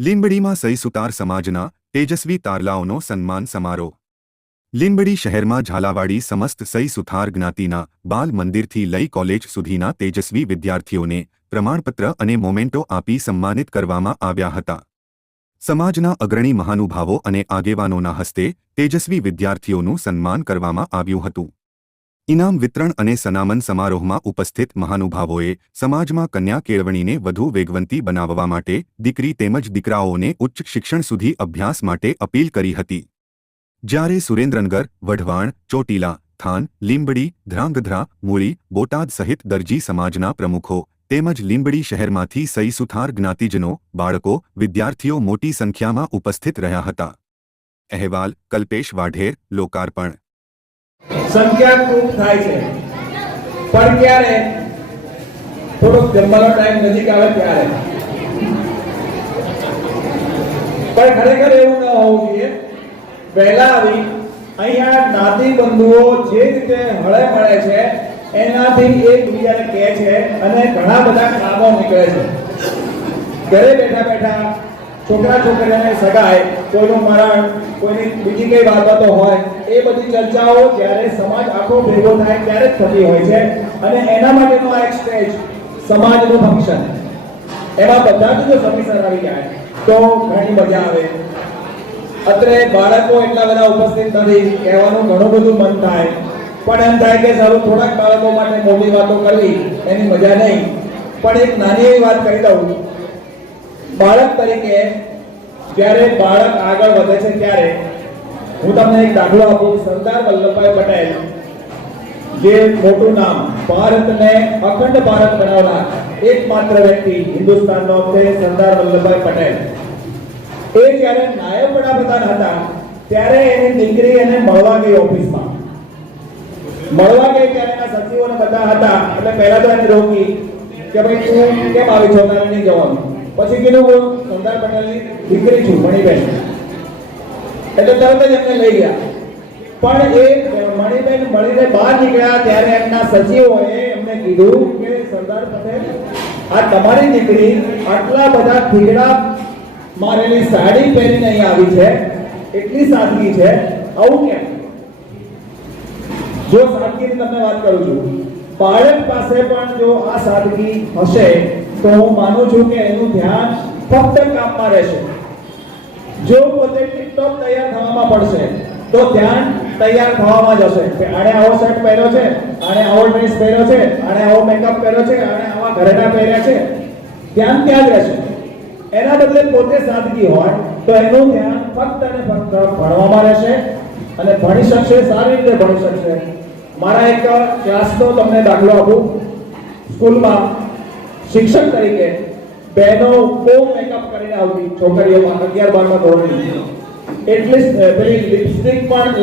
લીંબડીમાં સઈ સુતાર સમાજના તેજસ્વી તારલાઓનો સન્માન સમારોહ. લીંબડી શહેરમાં ઝાલાવાડી સમસ્ત સઈ સુથાર જ્ઞાતિના બાલ મંદિરથી લઈ કોલેજ સુધીના તેજસ્વી વિદ્યાર્થીઓને પ્રમાણપત્ર અને મોમેન્ટો આપી સન્માનિત કરવામાં આવ્યા હતા. સમાજના અગ્રણી મહાનુભાવો અને આગેવાનોના હસ્તે તેજસ્વી વિદ્યાર્થીઓનું સન્માન કરવામાં આવ્યું હતું. ઇનામ વિતરણ અને સન્માન સમારોહમાં ઉપસ્થિત મહાનુભાવોએ સમાજમાં કન્યા કેળવણીને વધુ વેગવંતી બનાવવા માટે દીકરી તેમજ દીકરાઓને ઉચ્ચ શિક્ષણ સુધી અભ્યાસ માટે અપીલ કરી હતી. જ્યારે સુરેન્દ્રનગર, વઢવાણ, ચોટીલા, થાન, લીંબડી, ધ્રાંગધ્રા, મૂળી, બોટાદ સહિત દરજી સમાજના પ્રમુખો તેમજ લીંબડી શહેરમાંથી સઈ જ્ઞાતિજનો, બાળકો, વિદ્યાર્થીઓ મોટી સંખ્યામાં ઉપસ્થિત રહ્યા હતા. અહેવાલ, કલ્પેશ વાઢેર, લોકાર્પણ. સંખ્યા ખૂબ થાય છે. પણ ક્યારે? થોડોક જમવાનો ટાઈમ નજીક આવે ત્યારે. પણ ખરેખર એવું ન હોવું જોઈએ. વહેલા આવી અહીંયા નાતી બંધુઓ જે રીતે હળે મળે છે, એનાથી એકબીજાને કહે છે અને ઘણા બધા કામો નીકળે છે. ઘરે બેઠા બેઠા છોકરા છોકરીઓને સગાય, કોઈનું મરણ, કોઈની બીજી કઈ બાબતો હોય, એ બધી ચર્ચાઓ જ્યારે સમાજ આખો ભેગો થાય ત્યારે જ થતી હોય છે. અને એના માટેનો આ એક સ્ટેજ સમાજનું ફંક્શન એમાં બધા જ જો સમીસર આવી જાય, તો ઘણી મજા આવે. અત્રે બાળકો એટલા બધા ઉપસ્થિત નથી, કહેવાનું ઘણું બધું મન થાય. પણ એમ થાય કે સારું, થોડાક બાળકો માટે મોટી વાતો કરવી, એની મજા નહીં. પણ એક નાની એવી વાત કહી દઉં બાળક તરીકે જ્યારે બાળક આગળ વધે છે ત્યારે હું તમને એક દાખલો આપું. સરદાર વલ્લભભાઈ પટેલ, જે મોટું નામ ભારતને અખંડ ભારત બનાવનાર એકમાત્ર વ્યક્તિ હિન્દુસ્તાનનો છે, સરદાર વલ્લભભાઈ પટેલ. એ જ્યારે નાયબ વડાપ્રધાન હતા, ત્યારે એની દીકરી એને મળવા ગઈ ઓફિસમાં. મળવા ગઈ ત્યારે એના સચિવોને બધા હતા. એટલે પહેલા તો એને રોકી કે ભાઈ, તું કેમ આવી છો? તારે નહીં જવાનું. પછી કીધું હું સરદાર પટેલની દીકરી છું મણીબેન એટલે તરત જ એમને લઈ ગયા. પણ એ મણીબેન મળીને બહાર નીકળ્યા ત્યારે એમના સચિવોએ એમને કીધું કે, સરદાર પટેલ, આ તમારી દીકરી આટલા બધા થીગડા મારેલી સાડી પહેરીને અહીં આવી છે, એટલી સાદગી છે, આવું કેમ? જો સાદગીની તમને વાત કરું છું, બાળક પાસે પણ જો આ સાદગી હશે તો હું માનું છું કે એનું ધ્યાન ફક્ત કામમાં રહેશે. જો પોતે ટિકટોક તૈયાર થવામાં પડશે, તો ધ્યાન તૈયાર થવામાં જશે કે આણે આવો શર્ટ પહેર્યો છે આણે આવો ડ્રેસ પહેર્યો છે આણે આવો મેકઅપ પહેર્યો છે આણે આવા ઘરેણા પહેર્યા છે. ધ્યાન ત્યાં જ રહેશે. એના બદલે પોતે સાદગી હોય, તો એનું ધ્યાન ફક્ત અને ફક્ત ભણવામાં રહેશે અને ભણી શકશે, સારી રીતે ભણી શકશે. મારા એક ક્લાસનો તમને દાખલો આપું. સ્કૂલમાં શિક્ષક તરીકે બહેનો બહુ મેકઅપ કરીને આવતી છોકરીઓમાં અગિયાર બારમાં ધોરણની એટલીસ્ટ પેલી લિપસ્ટિક પણ